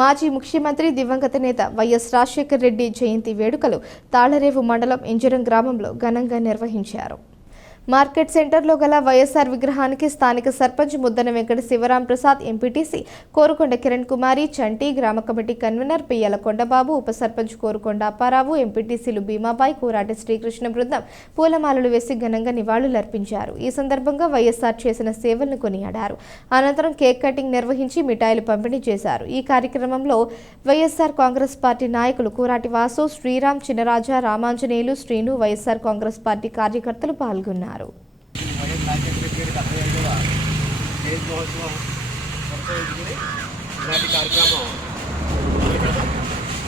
మాజీ ముఖ్యమంత్రి దివంగత నేత వైఎస్ రాజశేఖర రెడ్డి జయంతి వేడుకలు తాళరేవు మండలం ఇంజరం గ్రామంలో ఘనంగా నిర్వహించారు. మార్కెట్ సెంటర్లో గల వైఎస్ఆర్ విగ్రహానికి స్థానిక సర్పంచ్ ముద్దన వెంకట శివరాం ప్రసాద్ ఎంపీటీసీ కోరుకొండ కిరణ్ కుమారి చంటి గ్రామ కమిటీ కన్వీనర్ పియ్యల కొండబాబు ఉప సర్పంచ్ కోరుకొండ అప్పారావు ఎంపీటీసీలు భీమాబాయి కోరాటి శ్రీకృష్ణ బృందం పూలమాలలు వేసి ఘనంగా నివాళులర్పించారు. ఈ సందర్భంగా వైఎస్ఆర్ చేసిన సేవలను కొనియాడారు. అనంతరం కేక్ కటింగ్ నిర్వహించి మిఠాయిలు పంపిణీ చేశారు. ఈ కార్యక్రమంలో వైఎస్ఆర్ కాంగ్రెస్ పార్టీ నాయకులు Kurati Vasu Sriram Chinaraja Ramanjaneyulu Srinu YSR Congress party కార్యకర్తలు పాల్గొన్నారు. వైఎస్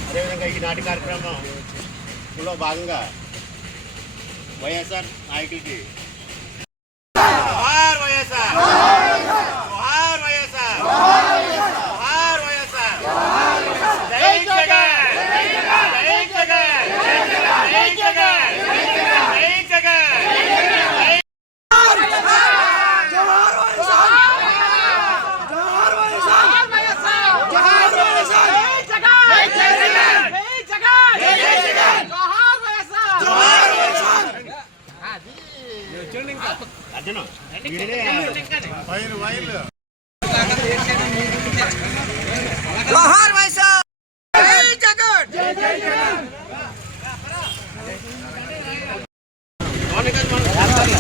అదేవిధంగా ఈనాటి కార్యక్రమంలో భాగంగా వైఎస్ఆర్ నాయకులకి జోహార్ వైఎస్ఆర్ జోహార్ వైఎస్ఆర్ జోహార్ వైఎస్ఆర్ జై జగన్ జై జగన్ జై జగన్ జై జగన్ అర్జున జోహార్ వైఎస్ఆర్ జై జగన్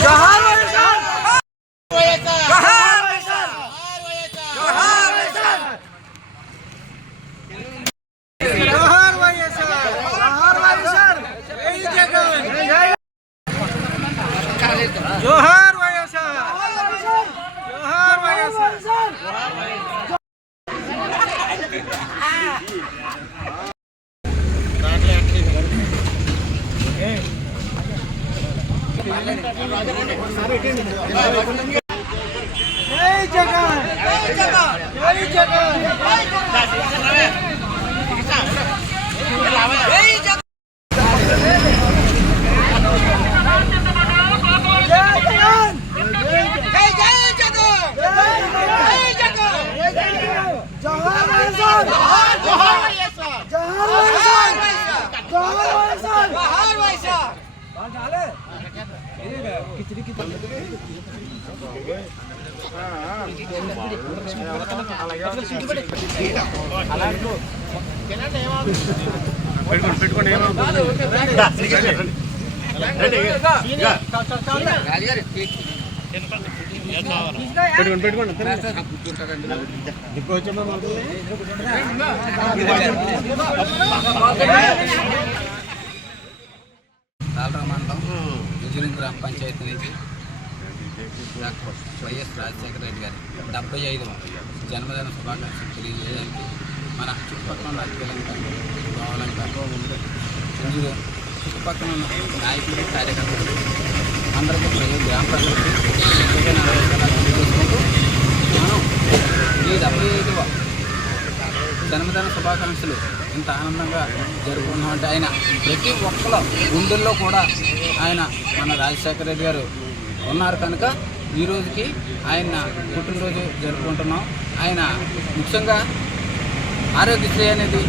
జోహార్ వైఎస్ఆర్ జోహార్ వైఎస్ఆర్ జోహార్ వైఎస్ఆర్ జోహార్ వైఎస్ఆర్ జోహార్ వైఎస్ఆర్ జై జగన్ జోహార్ వైఎస్ఆర్ జోహార్ వైఎస్ఆర్ జై జగన్. జై జగన్ జై జగన్ జై జగన్ జై జగన్ జై జై జగన్ జై జగన్ జై జగన్ జోహార్ వైఎస్ఆర్ జోహార్ వైఎస్ఆర్ జోహార్ వైఎస్ఆర్ జోహార్ వైఎస్ఆర్ జోహార్ వైఎస్ఆర్ తిరిగి పెట్టుకోండి పెట్టుకోండి. ఇప్పుడు తాళరా మండలం విజయనగరం గ్రామ పంచాయతీ నుంచి డాక్టర్ వైఎస్ రాజశేఖర రెడ్డి గారి డెబ్బై ఐదవ జన్మదిన శుభాకాంక్షలు తెలియజేయడానికి మన చుట్టుపక్కల ఉన్న అతిలంక గోవలంక ఇందులో చుట్టుపక్కల ఉన్న నాయకులు కార్యకర్తలు అందరికీ ప్రజలు గ్రామ ప్రజలకి మనం ఈ డెబ్బై ఐదవ జన్మదిన శుభాకాంక్షలు ఇంత ఆనందంగా జరుపుకున్నాం అంటే ఆయన ప్రతి ఒక్కల గుండెల్లో కూడా ఆయన మన రాజశేఖర రెడ్డి గారు ఉన్నారు కనుక ఈ రోజుకి ఆయన పుట్టినరోజు జరుపుకుంటున్నాం. ఆయన ముఖ్యంగా ఆరోగ్యశ్రీ అనేది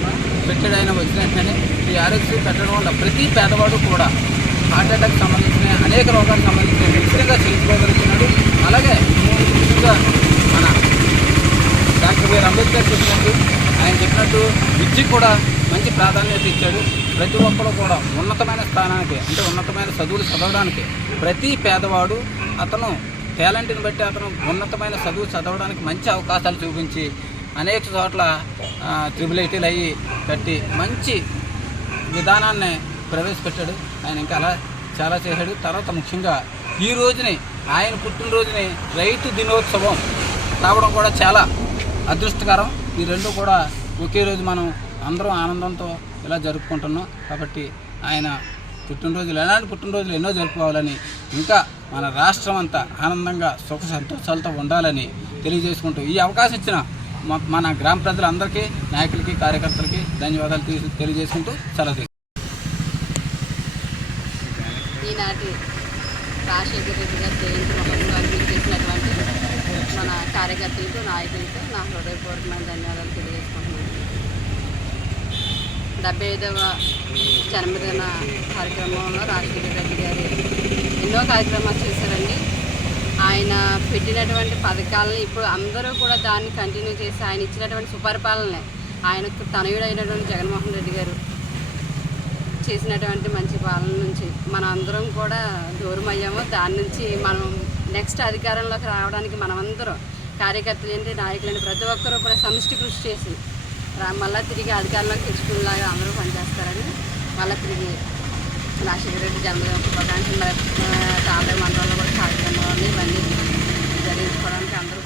పెట్టాడు ఆయన వచ్చిన వెంటనే. ఈ ఆరోగ్యశ్రీ పెట్టడం వల్ల ప్రతి పేదవాడు కూడా హార్ట్ అటాక్ సంబంధించిన అనేక రోగాలకు సంబంధించిన నిశ్చితంగా చేయించుకోగలుగుతున్నాడు అలాగే ముఖ్యంగా మన డాక్టర్ బిఆర్ అంబేద్కర్ చెప్పినట్టు ఆయన చెప్పినట్టు విద్యకు కూడా మంచి ప్రాధాన్యత ఇచ్చాడు. ప్రతి ఒక్కరు కూడా ఉన్నతమైన స్థానానికి అంటే ఉన్నతమైన చదువులు చదవడానికి ప్రతి పేదవాడు అతను టాలెంట్ని బట్టి అతను ఉన్నతమైన చదువు చదవడానికి మంచి అవకాశాలు చూపించి అనేక చోట్ల ట్రిపుల్ ఐటీలు అయ్యి కట్టి మంచి విధానాన్ని ప్రవేశపెట్టాడు. ఆయన ఇంకా అలా చాలా చేశాడు. తర్వాత ముఖ్యంగా ఈ రోజుని ఆయన పుట్టినరోజుని రైతు దినోత్సవం రావడం కూడా చాలా అదృష్టకరం. ఈ రెండు కూడా ఒకే రోజు మనం అందరం ఆనందంతో ఇలా జరుపుకుంటున్నాం. కాబట్టి ఆయన పుట్టినరోజులు ఎలాంటి పుట్టినరోజులు ఎన్నో జరుపుకోవాలని ఇంకా మన రాష్ట్రం అంతా ఆనందంగా సుఖ సంతోషాలతో ఉండాలని తెలియజేసుకుంటూ ఈ అవకాశం ఇచ్చిన మ- మన గ్రామ ప్రజలందరికీ నాయకులకి కార్యకర్తలకి ధన్యవాదాలు తీసు- తెలియజేసుకుంటూ సెలవు ఈనాటి రాజశేఖర రెడ్డి గారి జయంతి మహోత్సవానికి చేసినటువంటి మన కార్యకర్తలతో నాయకులతో నా హృదయపూర్వకమైన ధన్యవాదాలు తెలియజేసుకుంటున్నాను. డెబ్బై ఐదవ జన్మదిన కార్యక్రమంలో రాజకీయ రెడ్డి గారు ఎన్నో కార్యక్రమాలు చేశారండి. ఆయన పెట్టినటువంటి పథకాలని ఇప్పుడు అందరూ కూడా దాన్ని కంటిన్యూ చేసి ఆయన ఇచ్చినటువంటి సుపరిపాలనే ఆయనకు తనయుడైనటువంటి జగన్మోహన్ రెడ్డి గారు చేసినటువంటి మంచి పాలన నుంచి మనం అందరం కూడా దూరం అయ్యాము దాని నుంచి మనం నెక్స్ట్ అధికారంలోకి రావడానికి మనమందరం కార్యకర్తలు ఏంటి నాయకులు ప్రతి ఒక్కరూ కూడా సమిష్టి కృషి చేసి మళ్ళా తిరిగి అధికారంలోకి తెచ్చుకునేలాగా అందరూ పనిచేస్తారని మళ్ళీ తిరిగి రాజశేఖర రెడ్డి జన్మదిన శుభాకాంక్షలు మరి మండలంలో కూడా కార్యక్రమాలు ఇవన్నీ జరిగించుకోవడానికి అందరూ